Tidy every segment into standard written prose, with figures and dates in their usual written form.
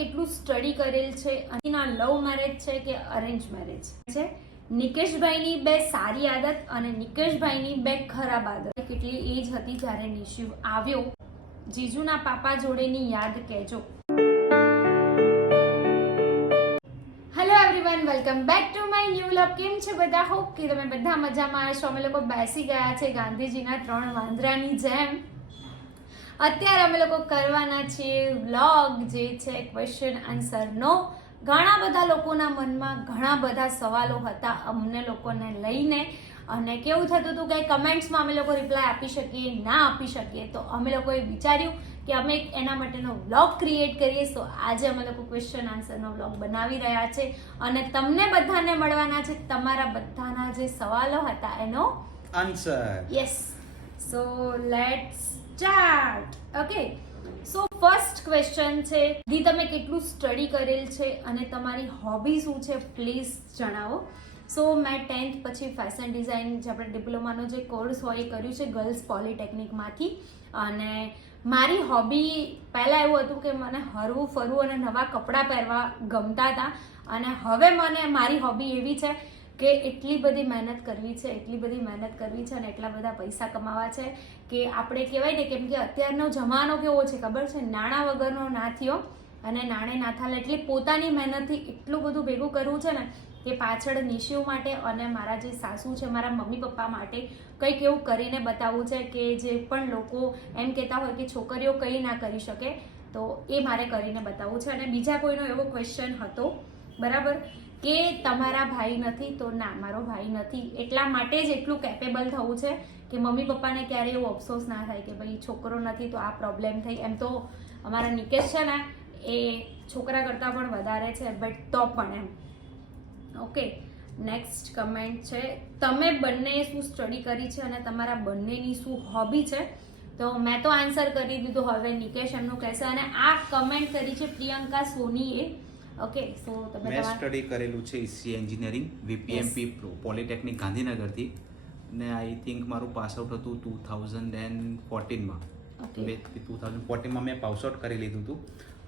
કેટલું સ્ટડી કરેલ છે અને લવ મેરેજ છે કે અરેન્જ મેરેજ છે? નિકેશભાઈની બે સારી આદત અને નિકેશભાઈની બે ખરાબ આદત. કેટલી એજ હતી જ્યારે નિશુ આવ્યો? જીજુના પાપા જોડેની યાદ કહેજો. Hello everyone, welcome back to my new vlog. કેમ છે બધા? હોપ કે તમે બધા મજામાં હશો. અમે લોકો બેસી ગયા છે ગાંધીજીના 3 વાંદરાની જેમ. અત્યારે અમે લોકો કરવાના છીએ વ્લોગ, જે છે ક્વેશ્ચન આન્સર નો. ઘણા બધા લોકોના મનમાં ઘણા બધા સવાલો હતા અમને લોકોને લઈને, અને કેવું થતું હતું કે કમેન્ટ્સમાં અમે લોકો રિપ્લાય આપી શકીએ ના આપી શકીએ, તો અમે લોકોએ વિચાર્યું કે અમે એના માટેનો વ્લોગ ક્રિએટ કરીએ. તો આજે અમે લોકો ક્વેશ્ચન આન્સરનો વ્લોગ બનાવી રહ્યા છે અને તમને બધાને મળવાના છે તમારા બધાના જે સવાલો હતા એનો answer. Yes, so let's start. Okay, so first question છે, દી તમે કેટલું સ્ટડી કરેલ છે અને તમારી હોબી શું છે પ્લીઝ જણાવો. સો મેં 10th પછી ફેશન ડિઝાઇન, જે આપણે ડિપ્લોમાનો જે કોર્સ હોય એ કર્યું છે ગર્લ્સ પોલિટેકનિકમાંથી. અને મારી હોબી પહેલાં એવું હતું કે મને હરવું ફરવું અને નવા કપડાં પહેરવા ગમતા હતા, અને હવે મને મારી હોબી એવી છે કે એટલી બધી મહેનત કરવી છે, એટલી બધી મહેનત કરવી છે અને એટલા બધા પૈસા કમાવા છે કે આપણે કહેવાય ને, કેમ કે અત્યારનો જમાનો કેવો છે ખબર છે, નાણાં વગરનો ના થયો અને નાણે ના થાલે. એટલે પોતાની મહેનતથી એટલું બધું ભેગું કરવું છે ને કે પાછળ નિશુ માટે અને મારા જે સાસુ છે, મારા મમ્મી પપ્પા માટે કંઈક એવું કરીને બતાવવું છે કે જે પણ લોકો એમ કહેતા હોય કે છોકરીઓ કંઈ ના કરી શકે, તો એ મારે કરીને બતાવવું છે. અને બીજા કોઈનો એવો ક્વેશ્ચન હતો, બરાબર, કે તમારા ભાઈ નથી, તો ના, મારો ભાઈ નથી. એટલા માટે જ એટલું કેપેબલ થવું છે કે મમ્મી પપ્પાને ક્યારેય એવો અફસોસ ના થાય કે ભાઈ છોકરો નથી તો આ પ્રોબ્લેમ થઈ. એમ તો અમારા નિકેશ છે ને એ છોકરા કરતાં પણ વધારે છે, બટ તો પણ એમ. ઓકે, નેક્સ્ટ કમેન્ટ છે, તમે બંને શું સ્ટડી કરી છે અને તમારા બંનેની શું હોબી છે? તો મેં તો આન્સર કરી દીધું, હવે નિકેશ એમનું કહેશે. અને આ કમેન્ટ કરી છે પ્રિયંકા સોનીએ. ઓકે, સો તમે મેં સ્ટડી કરેલું છે ઈસી એન્જિનિયરિંગ, વીપીએમપી પોલિટેકનિક ગાંધીનગરથી, અને આઈ થિંક મારું પાસ આઉટ હતું 2014માં. 2014માં મેં પાસ આઉટ કરી લીધું હતું.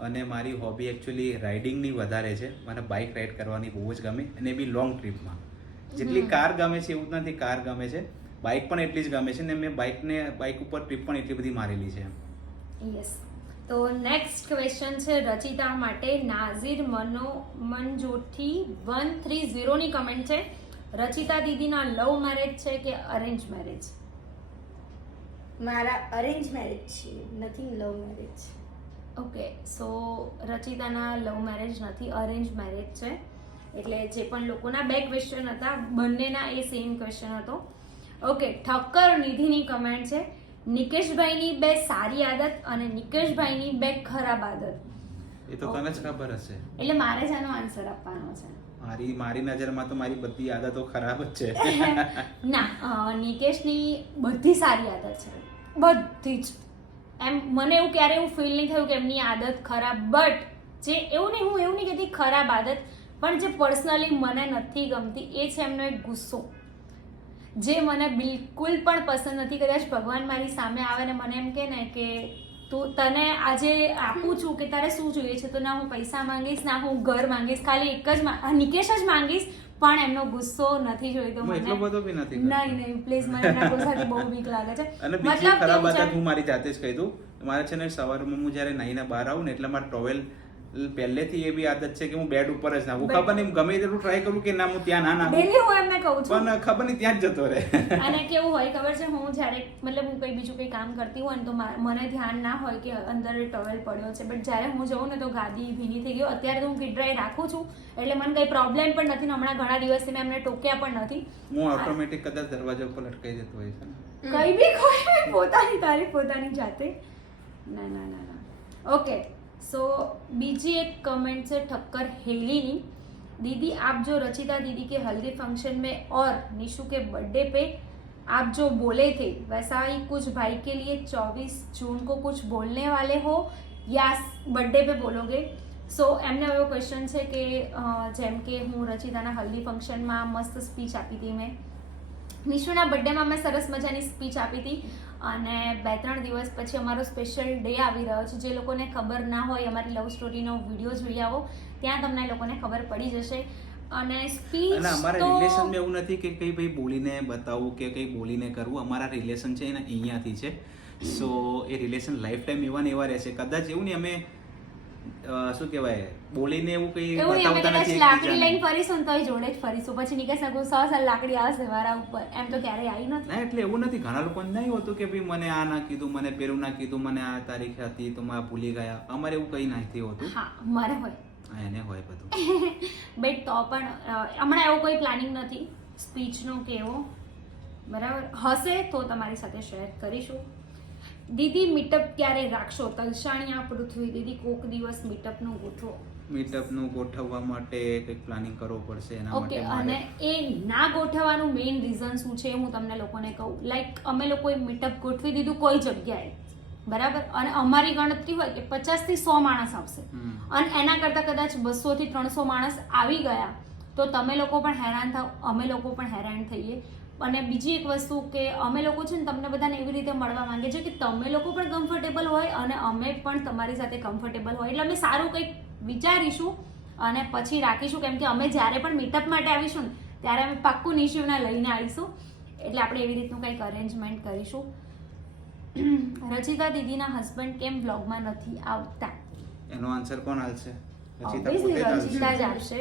અને મારી હોબી એકચ્યુઅલી રાઇડિંગની વધારે છે. મને બાઇક રાઇડ કરવાની બહુ જ ગમે, અને એ બી લોંગ ટ્રીપમાં. જેટલી કાર ગમે છે એવું નથી, કાર ગમે છે, બાઇક પણ એટલી જ ગમે છે, ને મેં બાઇક ઉપર ટ્રીપ પણ એટલી બધી મારેલી છે. યસ. તો નેક્સ્ટ ક્વેશ્ચન છે રચિતા માટે, નાઝીર મનજોઠી 130 ની કમેન્ટ છે, રચિતા દીદીના લવ મેરેજ છે કે અરેન્જ મેરેજ? મારા અરેન્જ મેરેજ છે, નથી લવ મેરેજ. ઓકે, સો રચિતાના લવ મેરેજ નથી, અરેન્જ મેરેજ છે. એટલે જે પણ લોકોના બે ક્વેશ્ચન હતા, બંનેના એ સેમ ક્વેશ્ચન હતો. ઓકે, ઠક્કર નિધિની કમેન્ટ છે, નિકેશભાઈની બે સારી આદત અને નિકેશભાઈની બે ખરાબ આદત. એ તો તને જ ખબર હશે, એટલે મારે જ આનો આન્સર આપવાનો છે. મારી નજરમાં તો મારી બધી આદતો ખરાબ જ છે. ના, નિકેશની બધી સારી આદત છે, બધી જ. એમ મને એવું ક્યારે એવું ફીલ નહીં થયું કે એમની આદત ખરાબ, બટ જે એવું નહીં, હું એવું નહીં કહેતી ખરાબ આદત, પણ જે પર્સનલી મને નથી ગમતી એ છે એમનો એક ગુસ્સો, જે મને બિલકુલ પણ પસંદ નથી. કદાચ ભગવાન મારી સામે આવે ને મને એમ કહે ને કે તું, તને આજે આપું છું કે તારે શું જોઈએ છે, તો ના હું પૈસા માંગીશ, ના હું ઘર માંગીશ, ખાલી એક જ નિકેશ જ માંગીશ, પણ એમનો ગુસ્સો નથી જોઈતો મને. એટલો બધો બી નથી. નહીં, પ્લીઝ, મને એમના ગુસ્સાથી બહુ બીક લાગે છે. અને બીજી ખરાબ આદત હું મારી જાતે જ કહી દઉં, મારે છે ને સવારમાં હું જ્યારે નાહીને બહાર આવું ને એટલે મારે ટોવેલ પહેલેથી એવી આદત છે કે હું બેડ ઉપર જ નાખું. ખબર નહીં, ગમે તેટલું ટ્રાય કરું કે ના હું ત્યાં ના નાખું, ડેલી હું એમને કહું છું, પણ ખબર નહીં ત્યાં જ જતો રહે. અને કેવું હોય ખબર છે, હું જ્યારે મતલબ હું કંઈ બીજું કંઈ કામ કરતી હોય ને તો મને ધ્યાન ના હોય કે અંદર ટોવેલ પડ્યો છે, બટ જ્યારે હું જઉં ને તો ગાદી ભીની થઈ ગઈ. અત્યારે તો હું કિડ ડ્રાય રાખું છું એટલે મને કંઈ પ્રોબ્લેમ પણ નથી, ને હમણાં ઘણા દિવસથી મેં એમને ટોક્યા પણ નથી. હું ઓટોમેટિક કદાચ દરવાજા ઉપર લટકાઈ જતો હોય છે, કંઈ બી કોઈ પોતાની તારીફ પોતાની જાતે. ના ના ના ના. ઓકે, સો બીજી એક કમેન્ટ છે ઠक्कर हेलीनी, दीदी आप जो रचिता दीदी के हल्दी फंक्शन में और निशु के बर्थडे पे आप जो बोले थे वैसा ही कुछ भाई के लिए 24 जून को कुछ बोलने वाले हो या बर्थडे पे बोलोगे? સો એમને એવો ક્વેશ્ચન છે કે જેમ કે હું રચિતાના હલ્દી ફંક્શનમાં મસ્ત સ્પીચ આપી હતી, મેં નિશુના બર્થડેમાં મેં સરસ મજાની સ્પીચ આપી હતી, અને 2-3 દિવસ પછી અમારો સ્પેશિયલ ડે આવી રહ્યો છે. જે લોકોને ખબર ના હોય, અમારી લવ સ્ટોરીનો વિડીયો જોઈ આવો, ત્યાં તમને લોકોને ખબર પડી જશે. અને સ્પીચ અને અમારા તો રિલેશનમાં એવું નથી કે કઈ ભાઈ બોલીને બતાવવું કે કઈ બોલીને કરવું. અમારા રિલેશન છે એના અહીંયાથી છે. સો એ રિલેશન લાઈફ ટાઈમ એવા ને એવા રહેશે. કદાચ એવું નહીં અમે શું કહેવાય બોલીને એવું કઈ એવું નહીં, અમે બતાવતા કદાચ નથી લાકડી એકબીજાને. લઈને ફરીશું ને તોય જોડે જ ફરીશું. પછી નિકેશ નગુ 100 લાકડી આવશે મારા ઉપર, એમ તો ક્યારેય આવી નથી. ના એટલે એવું નથી. ઘણા લોકોને નહીં હોતું કે ભાઈ મને આ ના કીધું, મને પેલું ના કીધું, મને આ તારીખ હતી તો મેં ભૂલી ગયા. અમારે એવું કઈ નથી હોતું. હા, મારે હોય. હા, એને હોય બધું. બટ તો પણ હમણાં એવો કોઈ પ્લાનિંગ નથી સ્પીચનો કે એવો. બરાબર હશે તો તમારી સાથે શેર કરીશું. દીદી મીટઅપ ક્યારે રાખશો? તલસાણિયા પૃથ્વી. દીદી કોક દિવસ મીટઅપનું ગોઠવો. મીટઅપનું ગોઠવવા માટે કંઈક પ્લાનિંગ કરવું પડશે એના ઓકે, માટે અને મારે એ ના ગોઠવવાનું મેઇન રીઝન શું છે હું તમને લોકોને કહું. લાઈક અમે લોકોએ મીટઅપ ગોઠવી દીધું કોઈ જગ્યાએ, બરાબર, અને અમારી ગણતરી હોય કે 50 થી 100 માણસ આવશે, અને એના કરતાં કદાચ 200 થી 300 માણસ આવી ગયા તો તમે લોકો પણ હેરાન થાવ, અમે લોકો પણ હેરાન થઈએ. અને બીજી એક વસ્તુ કે અમે લોકો છે ને તમને બધાને એવી રીતે મળવા માંગીએ છીએ કે તમે લોકો પણ કમ્ફર્ટેબલ હોય અને અમે પણ તમારી સાથે કમ્ફર્ટેબલ હોય. એટલે અમે સારું કંઈક વિચારીશું અને પછી રાખીશું. કેમ કે અમે જ્યારે પણ મીટઅપ માટે આવીશું ને ત્યારે અમે પાક્કું નિશિવને લઈને આવીશું. એટલે આપણે એવી રીતનું કંઈક અરેન્જમેન્ટ કરીશું. રચિતા દીદીના હસબન્ડ કેમ બ્લોગમાં નથી આવતા? એનો આન્સર કોણ આલશે? Obviously પોતે જ રચિતા જ આલશે. આપશે.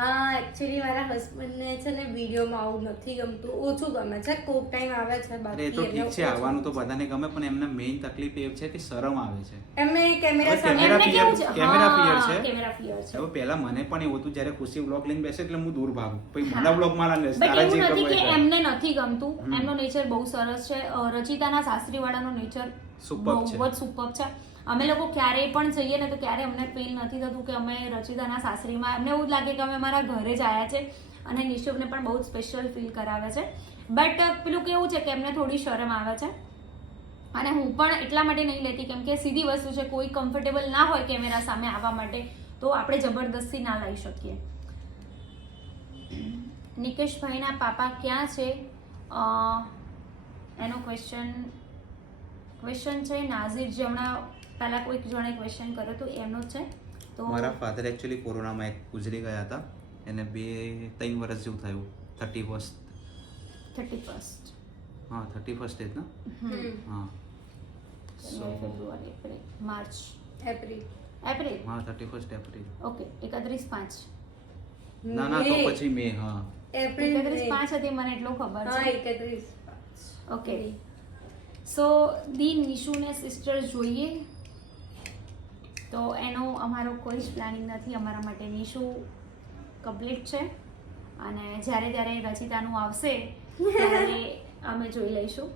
એકચ્યુઅલી મારા હસબન્ડને છે ને વિડીયોમાં આવું નથી ગમતું, ઓછું ગમે છે. કોક ટાઈમ આવે છે, અરે બાકી એ તો ઠીક છે, એને આવવાનું તો બધાને ગમે, પણ એમને મેઇન તકલીફ એ છે કે શરમ આવે છે. એમને કેમેરા હવે સામે કેમેરા એમને fear- કેવું છે? કેમેરા fear હા, છે. કેમેરા fear છે. હવે પહેલા મને પણ એવું હતું જ્યારે ખુશી વ્લોગ લઈને બેસે એટલે હું દૂર ભાગું. પછી મને વ્લોગ માં ના લેશે. બટ તારા એવું જે નથી કરવું કે એ કર. એમને નથી ગમતું. એમનો નેચર બહુ સરસ છે. રચિતાના સાસરીવાળાનો નેચર Superb છે. બહુ જ સુપર છે. અમે લોકો ક્યારેય પણ જઈએ ને તો ક્યારે અમને ફીલ નથી થતું કે અમે રચિતાના સાસરીમાં, અમને એવું જ લાગે કે અમે મારા ઘરે જ આવ્યા છે. અને નિશુભને પણ બહુ સ્પેશિયલ ફીલ કરાવે છે. બટ પેલું કેવું છે કે એમને થોડી શરમ આવે છે, અને હું પણ એટલા માટે નહીં લેતી કેમ કે સીધી વસ્તુ છે, કોઈ કમ્ફર્ટેબલ ના હોય કેમેરા સામે આવવા માટે તો આપણે જબરદસ્તી ના લાવી શકીએ. નિકેશભાઈના પાપા ક્યાં છે? એનો ક્વેશ્ચન છે નાઝીર, જે હમણાં પહેલાં કોઈક જણે ક્વેશ્ચન કર્યો હતો એમનો જ છે. તો મારા ફાધર એકચ્યુઅલી કોરોનામાં એક ગુજરી ગયા હતા. એને 2-3 વર્ષ જેવું થયું. 31st. હા 31st ડેટ ના. હા ફેબ્રુઆરી, એપ્રિલ, માર્ચ, એપ્રિલ એપ્રિલ. હા 31st એપ્રિલ. ઓકે, 31/5. ના ના તો પછી મે. હા એપ્રિલ 31/5 હતી, મને એટલું ખબર હા છે. 31 ઓકે, સો દી નિશુને સિસ્ટર જોઈએ તો એનો અમારો કોઈ જ પ્લાનિંગ નથી. અમારા માટે નિશુ કમ્પ્લીટ છે, અને જ્યારે જ્યારે રચિતાનું આવશે ત્યારે અમે જોઈ લઈશું.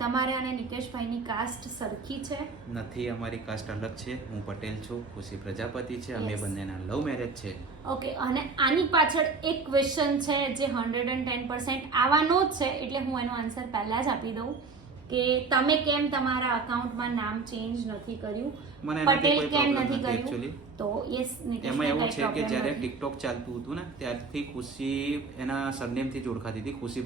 તમારે અને નિકેશભાઈની કાસ્ટ સરખી છે? નથી, અમારી કાસ્ટ અલગ છે. હું પટેલ છું, ખુશી પ્રજાપતિ છે. અમે Yes. બંનેના લવ મેરેજ છે. ઓકે, અને આની પાછળ એક ક્વેશ્ચન છે જે 110% આવવાનો જ છે, એટલે હું એનો આન્સર પહેલા જ આપી દઉં કે તમે કેમ તમારા અકાઉન્ટમાં નામ ચેન્જ નથી કર્યું, મને એનાથી પટેલ કોઈ કેમ problem નથી નથી કર્યું? actually. તો યસ, એમાં એવું છે કે જ્યારે ટિકટોક ચાલતું હતું ને ત્યારથી ખુશી એના સરનેમથી જ ઓળખાતી હતી, ખુશી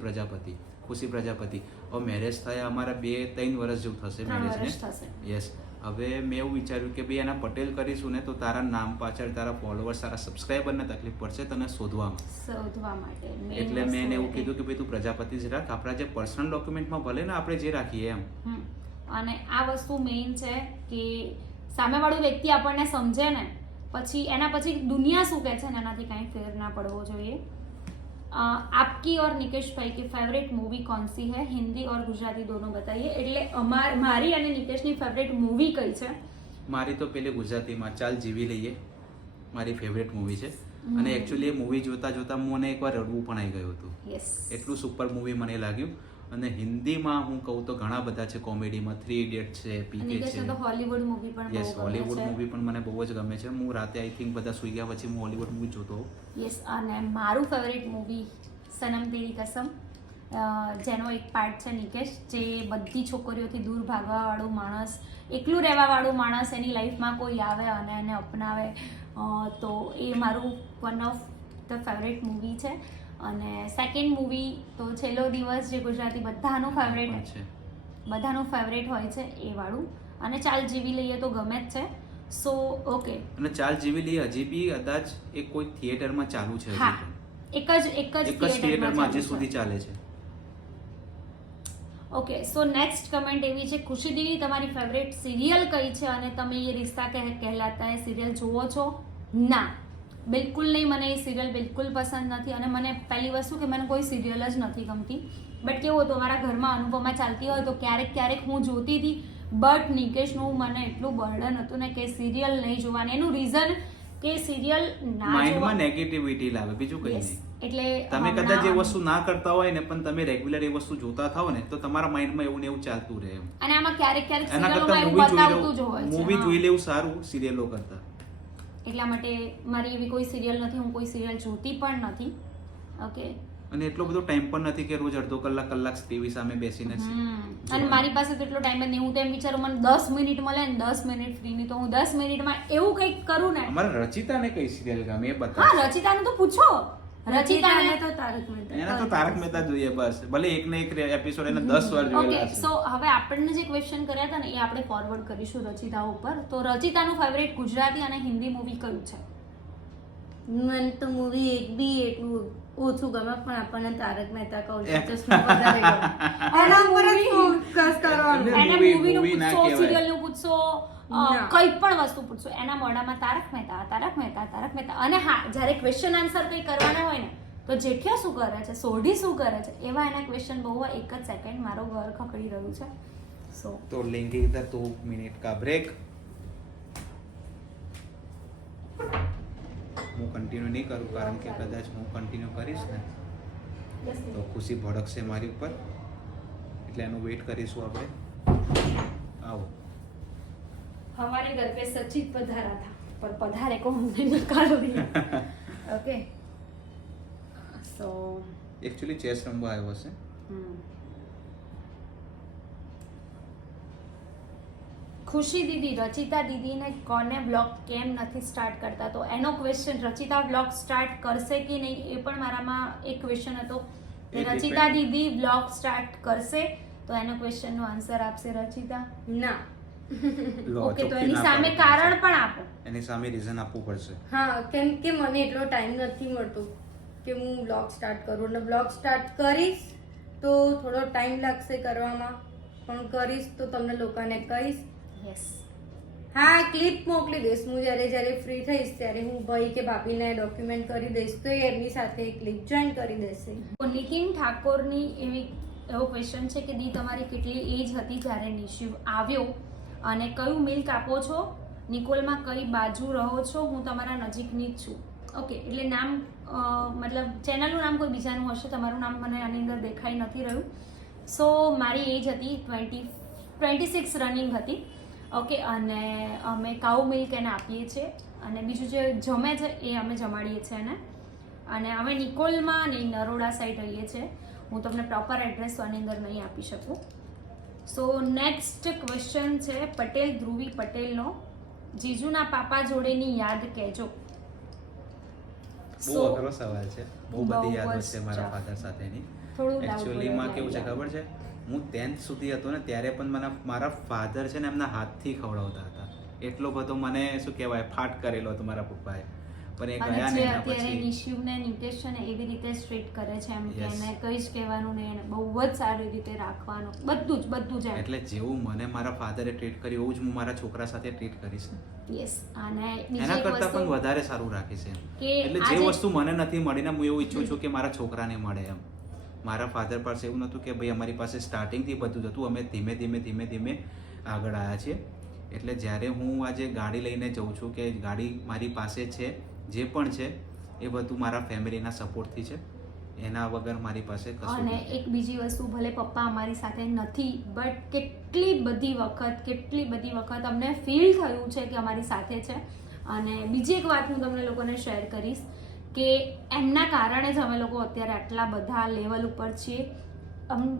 પ્રજાપતિ. હવે મેરેજ થયા અમારા 2-3 વર્ષ જેવું થશે 3 વર્ષ મેરેજને. થશે. યસ. હવે મેં એવું વિચાર્યું કે ભાઈ એના પટેલ કરીશું ને તો તારા નામ પાછળ તારા ફોલોઅર્સ, તારા સબસ્ક્રાઈબરને તકલીફ પડશે તને શોધવામાં. શોધવા માટે main એટલે મેં વસ્તુ એને એવું એ. કીધું કે ભાઈ તું પ્રજાપતિ જ રાખ, આપણા જે પર્સનલ ડોક્યુમેન્ટમાં ભલે ને આપણે જે રાખીએ એમ. અને આ વસ્તુ મેઇન છે કે સામેવાળું વ્યક્તિ આપણને સમજે ને પછી એના પછી દુનિયા શું કહે છે ને એનાથી કાંઈ ફેર ના પડવો જોઈએ. आपकी और निकेश भाई की फेवरेट मूवी कौन सी है? हिंदी और गुजराती दोनों बताइए. એટલે મારી અને નિકેશની ફેવરેટ મૂવી કઈ છે? મારી તો પેલી ગુજરાતીમાં ચાલ જીવી લઈએ મારી ફેવરેટ મૂવી છે. અને એકચ્યુઅલી એ મૂવી જોતા જોતા મને એકવાર રડવું પણ આવી ગયું હતું. યસ, એટલું સુપર મૂવી મને લાગ્યું. અને હિન્દીમાં હું કહું તો ઘણા બધા છે કોમેડીમાં. 3 ઇડિયટ છે, પીકે નિકેશને તો છે. હોલીવુડ મૂવી પણ યસ, બહુ હોલીવુડ ગમે મૂવી પણ મને બહુ જ ગમે છે. હું રાતે આઈ થિંક બધા સૂઈ ગયા પછી હું હોલીવુડ મૂવી જોતો હોઉં. છે. યસ, અને મારું ફેવરેટ મૂવી સનમ તેરી કસમ, જેનો એક પાર્ટ છે નિકેશ, જે બધી છોકરીઓથી દૂર ભાગવાવાળું માણસ, એકલું રહેવાવાળું માણસ, એની લાઈફમાં કોઈ આવે અને એને અપનાવે, તો એ મારું one of the favourite movie છે. અને સેકન્ડ મૂવી તો છેલ્લો દિવસ, જે ગુજરાતી બધાનું ફેવરેટ હોય છે એ વાળું. અને ચાલ જીવી લઈએ તો ગમે જ છે. So okay. અને ચાલ જીવી લઈએ હજી બી કદાચ એ કોઈ થિયેટરમાં ચાલુ છે. હા, એક જ થિયેટરમાં હજી સુધી ચાલે છે. ઓકે, સો નેક્સ્ટ કમેન્ટ એવી છે, ખુશી દીદી તમારી ફેવરેટ સિરિયલ કઈ છે અને તમે એ રિશ્તા કહેલાતા એ સિરિયલ જુઓ છો? ના, બિલકુલ નહીં, મને એ સિરિયલ બિલકુલ પસંદ નથી. અને મને પહેલી વસ્તુ કે મને કોઈ સિરિયલ જ નથી ગમતી. બટ કેવું હતું, અમારા ઘરમાં અનુપમા ચાલતી હોય તો ક્યારેક હું જોતી હતી. બટ નિકેશનું મને એટલું બર્ડન હતું ને કે સિરિયલ નહીં જોવાની. એનું રીઝન કે સિરિયલ ના માઇન્ડમાં નેગેટિવિટી લાવે, બીજું કંઈ નહીં. એટલે તમે કદાચ એ વસ્તુ ના કરતા હોય ને પણ તમે રેગ્યુલર એ વસ્તુ જોતા થાઓ ને તો તમારા માઇન્ડમાં એવું ને એવું ચાલતું રહે. અને આમાં ક્યારેક એના કરતા સિરિયલોમાં એવું બતાવતું જ હોય છે. મૂવી જોઈ લેવું સારું સિરિયલો કરતા. એટલા માટે મારી એવી કોઈ સિરિયલ નથી, હું કોઈ સિરિયલ જોતી પણ નથી. ઓકે. અને એટલો બધો ટાઈમ પણ નથી કે રોજ અડધો કલાક ટીવી સામે બેસીને અને મારી પાસે તો એટલો ટાઈમ જ નહીં. હું તો એમ વિચારું મને 10 મિનિટ મળે ને 10 મિનિટ ફ્રી ની, તો હું 10 મિનિટમાં એવું કંઈક કરું ને. અમારા રચિતાને કઈ સિરિયલ ગમે એ બતાવો. હા, રચિતાનું તો પૂછો. રચિતાને તો તારક મહેતા. એના તો તારક મહેતા જોઈએ બસ. ભલે એક ને એક એપિસોડ એને 10 વાર જોયેલા ઓકે, છે. સો હવે આપણને જે ક્વેશ્ચન કર્યા હતા ને એ આપણે ફોરવર્ડ કરીશું રચિતા ઉપર. તો રચિતાનું ફેવરેટ ગુજરાતી અને હિન્દી મૂવી કયું છે? મને તો મૂવી એક બી એટલું ઓછું ગમે, પણ આપણને તારક મહેતા કા ઉલ્ટા ચશ્મા વધારે ગમે. એના ઉપર જ ફોકસ કરવાનું. એને movie મૂવીનું ના પૂછશો, કહેવાય. સિરિયલનું પૂછશો, ના. કઈ પણ વસ્તુ પૂછશો, એના મોઢામાં તારક મહેતા. અને હા, જ્યારે ક્વેશ્ચન આન્સર કંઈ કરવાના હોય ને તો જેઠિયા શું કરે છે, સોઢી શું કરે છે, એવા એના ક્વેશ્ચન બહુ હોય. એક જ સેકન્ડ, મારો ઘર ખકડી રહ્યું છે. સો તો લેંગે ઇધર 2 મિનિટ કા બ્રેક. હું કન્ટિન્યુ નહીં કરું કારણ કે કદાચ હું કન્ટિન્યુ કરીશ ને તો ખુશી ભડકશે મારી ઉપર, એટલે એનું વેઇટ કરીશું આપણે. આવો. हमारे घर पे सचिन पधारा था पर पधारे को हमने निकाल दिया. ओके, so એકચ્યુઅલી ચેસ રમવા આવ્યો છે. ખુશી દીદી, રચિતા દીદીને કોને બ્લોગ કેમ નથી સ્ટાર્ટ કરતા? તો એનો ક્વેશ્ચન, રચિતા બ્લોગ સ્ટાર્ટ કરશે કે નહીં એ પણ મારામાં એક ક્વેશ્ચન હતો કે એ રચિતા depend- દીદી બ્લોગ સ્ટાર્ટ કરશે તો એનો ક્વેશ્ચનનો આન્સર આપશે રચિતા. ના. લો, ઓકે, તો ચોખ્ખી એની ના સામે પાડવી કારણ પડશે. પણ આપો. એની સામે રીઝન આપવું પડશે. હા, કેમ કે મને એટલો ટાઈમ નથી મળતો કે હું બ્લોગ સ્ટાર્ટ કરું. અને બ્લોગ સ્ટાર્ટ કરીશ તો થોડો ટાઈમ લાગશે કરવામાં, પણ કરીશ તો તમને લોકોને કહીશ. યસ. હા, ક્લિપ મોકલી દઈશ. હું જ્યારે ફ્રી થઈશ ત્યારે હું ભાઈ કે ભાભીને ડોક્યુમેન્ટ કરી દઈશ તો એ એમની સાથે ક્લિપ જોઈન કરી દેશે. તો નીતિન ઠાકોરની એવો ક્વેશ્ચન છે કે દી તમારી કેટલી એજ હતી જ્યારે નિશિવ આવ્યો અને કયું મિલ્ક આપો છો? નિકોલમાં કઈ બાજુ રહો છો? હું તમારા નજીકની જ છું. ઓકે, એટલે નામ મતલબ ચેનલનું નામ કોઈ બીજાનું હશે, તમારું નામ મને આની અંદર દેખાઈ નથી રહ્યું. સો મારી એજ હતી 26 રનિંગ હતી. ઓકે, અને અમે કાઉ મિલ્ક એને આપીએ છીએ અને બીજું જે જમે છે એ અમે જમાડીએ છીએ એને. અને અમે નિકોલમાં નહીં, નરોડા સાઈડ રહીએ છીએ. હું તમને પ્રોપર એડ્રેસ આની અંદર નહીં આપી શકું. સો નેક્સ્ટ ક્વેશ્ચન છે પટેલ ધ્રુવી પટેલનો, જીજુના પાપા જોડેની યાદ કહેજો. બહુ અઘરો સવાલ છે. બહુ બધી યાદો છે મારા tough. ફાધર સાથેની. થોડું એકચ્યુઅલીમાં કેવું છે ખબર છે, હું 10th સુધી હતો ને ત્યારે પણ મારા ફાધર છે ને એમના હાથથી ખવડાવતા હતા. એટલો બધો મને શું કહેવાય ફાટ કરેલો હતો મારા પપ્પાએ. પણ એ ગયા અને ને જે એના અત્યારે પછી નિશિવને નિકેશ છે ને એવી રીતે સ્ટ્રીટ કરે છે એમ કે Yes. એને કંઈ જ કહેવાનું નહીં, એને બહુ જ સારી રીતે રાખવાનું, બધું જ એમ. એટલે જેવું મને મારા ફાધરે ટ્રીટ કર્યું એવું જ હું મારા છોકરા સાથે ટ્રીટ કરીશ ને. યસ. અને બીજી એના એક કરતાં પણ વસ્તુ વધારે સારું રાખીશ એમ. કે એટલે જે આજે વસ્તુ મને નથી મળી ને હું એવું ઈચ્છું છું કે મારા છોકરાને મળે એમ. મારા ફાધર પાસે એવું નહોતું કે ભાઈ અમારી પાસે સ્ટાર્ટિંગથી બધું જ હતું, અમે ધીમે ધીમે આગળ આવ્યા છીએ. એટલે જ્યારે હું આજે ગાડી લઈને જઉં છું કે ગાડી મારી પાસે છે, જે પણ છે એ બધું મારા ફેમિલીના સપોર્ટથી છે. એના વગર મારી પાસે કશું અને નથી. એક બીજી વસ્તુ, ભલે પપ્પા અમારી સાથે નથી બટ કેટલી બધી વખત અમને ફીલ થયું છે કે અમારી સાથે છે. અને બીજી એક વાત હું તમને લોકોને શેર કરીશ કે એમના કારણે જ અમે લોકો અત્યારે આટલા બધા લેવલ ઉપર છીએ.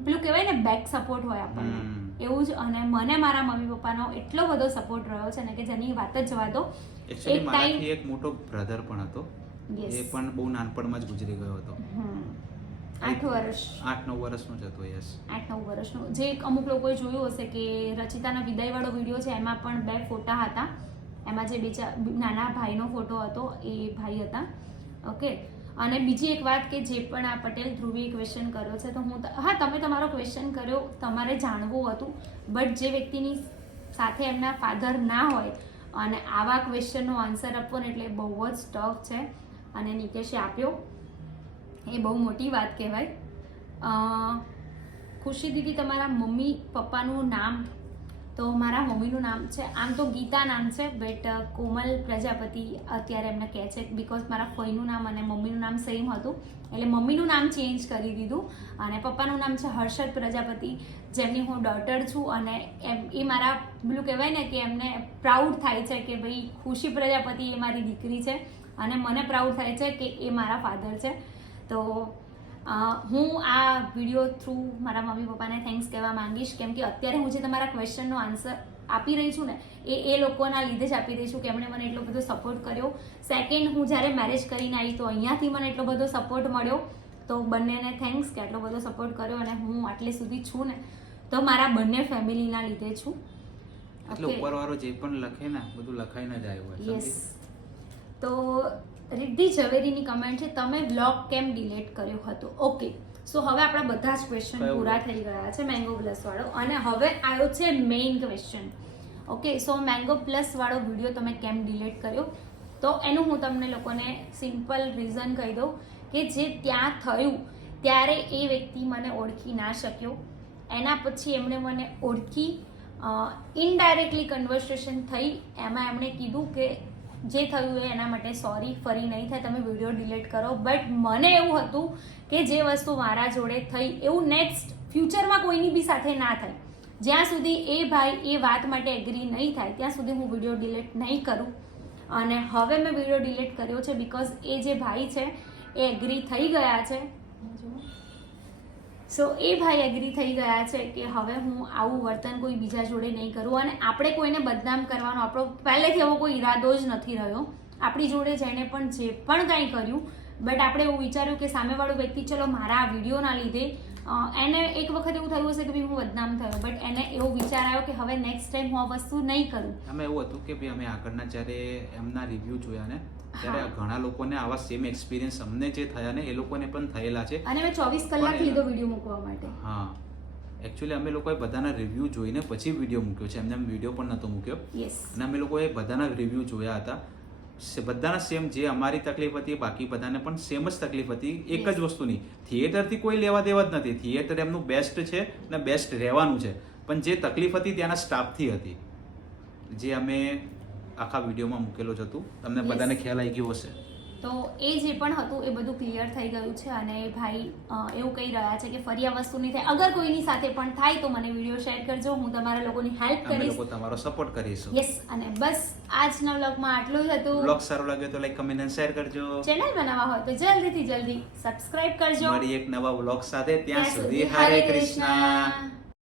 પેલું કહેવાય ને બેક સપોર્ટ હોય આપણને, એવું જ. અને મને મારા મમ્મી પપ્પાનો એટલો બધો સપોર્ટ રહ્યો છે ને કે જેની વાત જ જવા દો. એકચ્યુઅલી એક મારાથી એક મોટો બ્રધર પણ હતો Yes. એ પણ બહુ નાનપણમાં જ ગુજરી ગયો હતો. 8 વર્ષ 8-9 વર્ષનો જ હતો. યસ. 8-9 વર્ષનો. જે અમુક લોકોએ જોયું હશે કે રચિતાના વિદાયવાળો વિડીયો છે એમાં પણ 2 ફોટા હતા. એમાં જે નાના ભાઈનો ફોટો હતો એ ભાઈ હતા. ઓકે. અને બીજી એક વાત કે જે પણ આ પટેલ ધ્રુવીએ ક્વેશ્ચન કર્યો છે તો હા તમે તમારો ક્વેશ્ચન કર્યો, તમારે જાણવું હતું, બટ જે વ્યક્તિની સાથે એમના ફાધર ના હોય અને આવા ક્વેશ્ચનનો આન્સર આપવો ને એટલે બહુ જ ટફ છે અને નિકેશે આપ્યો એ બહુ મોટી વાત કહેવાય. ખુશી દીદી તમારા મમ્મી પપ્પાનું નામ? તો મારા મમ્મીનું નામ છે આમ તો ગીતા નામ છે, બટ કોમલ પ્રજાપતિ અત્યારે એમને કહે છે બિકોઝ મારા ફઈનું નામ અને મમ્મીનું નામ સેમ હતું એટલે મમ્મીનું નામ ચેન્જ કરી દીધું. અને પપ્પાનું નામ છે હર્ષદ પ્રજાપતિ, જેમની હું ડોટર છું અને એ મારા પેલું કહેવાય ને કે એમને પ્રાઉડ થાય છે કે ભાઈ ખુશી પ્રજાપતિ એ મારી દીકરી છે અને મને પ્રાઉડ થાય છે કે એ મારા ફાધર છે. તો હું આ વિડીયો થ્રુ મારા મમ્મી પપ્પાને થેન્ક્સ કહેવા માંગીશ, કેમ કે અત્યારે હું જે તમારા ક્વેશ્ચનનો આન્સર આપી રહી છું ને એ લોકોના લીધે જ આપી રહી છું કે એમણે મને એટલો બધો સપોર્ટ કર્યો. સેકન્ડ, હું જ્યારે મેરેજ કરીને આવી તો અહીંયાથી મને એટલો બધો સપોર્ટ મળ્યો, તો બંનેને થેન્ક્સ કે આટલો બધો સપોર્ટ કર્યો અને હું આટલે સુધી છું ને તો મારા બંને ફેમિલીના લીધે છું. એટલે ઉપરવાળો જે પણ લખે ને બધું લખાઈને જ આવ્યું હોય. યસ. તો રિદ્ધિ ઝવેરીની કમેન્ટ છે તમે બ્લોગ કેમ ડિલીટ કર્યો હતો? ઓકે, સો હવે આપણા બધા જ ક્વેશ્ચન પૂરા થઈ ગયા છે મેંગો પ્લસ વાળો અને હવે આવ્યો છે મેઇન ક્વેશ્ચન. ઓકે, સો મેંગો પ્લસ વાળો વિડીયો તમે કેમ ડિલીટ કર્યો? તો એનું હું તમને લોકોને સિમ્પલ રીઝન કહી દઉં કે જે ત્યાં થયું ત્યારે એ વ્યક્તિ મને ઓળખી ના શક્યો, એના પછી એમણે મને ઓળખી, ઇનડાયરેક્ટલી કન્વર્સેશન થઈ, એમાં એમણે કીધું કે જે થયું એ એના માટે સોરી, ફરી નહીં થાય, તમે વિડીયો ડિલીટ કરો. બટ મને એવું હતું કે જે વસ્તુ મારા જોડે થઈ એવું નેક્સ્ટ ફ્યુચરમાં કોઈની બી સાથે ના થાય. જ્યાં સુધી એ ભાઈ એ વાત માટે એગ્રી નહીં થાય ત્યાં સુધી હું વિડીયો ડિલીટ નહીં કરું. અને હવે મેં વિડીયો ડિલીટ કર્યો છે બિકોઝ એ જે ભાઈ છે એ એગ્રી થઈ ગયા છે. સો એ ભાઈ એગ્રી થઈ ગયા છે કે હવે હું આવું વર્તન કોઈ બીજા જોડે નહીં કરું. અને આપણે કોઈને બદનામ કરવાનો આપણો પહેલેથી એવો કોઈ ઈરાદો જ નથી રહ્યો. આપણી જોડે જેણે પણ જે પણ કાંઈ કર્યું, બટ આપણે એવું વિચાર્યું કે સામેવાળો વ્યક્તિ ચલો મારા આ વિડીયોના લીધે એને એક વખત એવું થયું હશે કે ભાઈ હું બદનામ થયો, બટ એને એવો વિચાર આવ્યો કે હવે નેક્સ્ટ ટાઈમ હું આ વસ્તુ નહીં કરું. અમે એવું હતું કે ભાઈ અમે આગળના જ્યારે એમના રિવ્યૂ જોયા ને ત્યારે ઘણા લોકોને આવા સેમ એક્સપિરિયન્સ અમને જે થયા ને એ લોકોને પણ થયેલા છે અને મેં 24 કલાક લીધો વિડીયો મૂકવા માટે. હા, એકચ્યુઅલી અમે લોકોએ બધાના રિવ્યૂ જોઈને પછી વિડીયો મૂક્યો છે, એમને વિડીયો પણ નહોતો મૂક્યો. યસ. અને અમે લોકોએ બધાના રિવ્યૂ જોયા હતા, બધાના સેમ, જે અમારી તકલીફ હતી બાકી બધાને પણ સેમ જ તકલીફ હતી. એક જ વસ્તુની, થિયેટરથી કોઈ લેવા દેવા જ નથી. થિયેટર એમનું બેસ્ટ છે અને બેસ્ટ રહેવાનું છે, પણ જે તકલીફ હતી ત્યાંના સ્ટાફથી હતી, જે અમે આખા વિડીયોમાં મૂકેલો જ હતું. તમને બધાને ખ્યાલ આવી ગયો હશે. તો એ જે પણ હતું એ બધું ક્લિયર થઈ ગયું છે અને ભાઈ એવું કહી રહ્યા છે કે ફરી આ વસ્તુ નહીં થાય. અગર કોઈની સાથે પણ થાય તો મને વિડીયો શેર કરજો, હું તમારા લોકોની હેલ્પ અમે કરીશ. લોકો તમારો સપોર્ટ કરીશું. યસ. અને બસ આજના વ્લોગમાં આટલું જ હતું. વ્લોગ સારો લાગ્યો તો લાઈક, કમેન્ટ અને શેર કરજો. ચેનલ બનાવવા હોય તો જલ્દીથી જલ્દી સબસ્ક્રાઇબ કરજો. મળી એક નવા વ્લોગ સાથે, ત્યાં સુધી હરે કૃષ્ણ.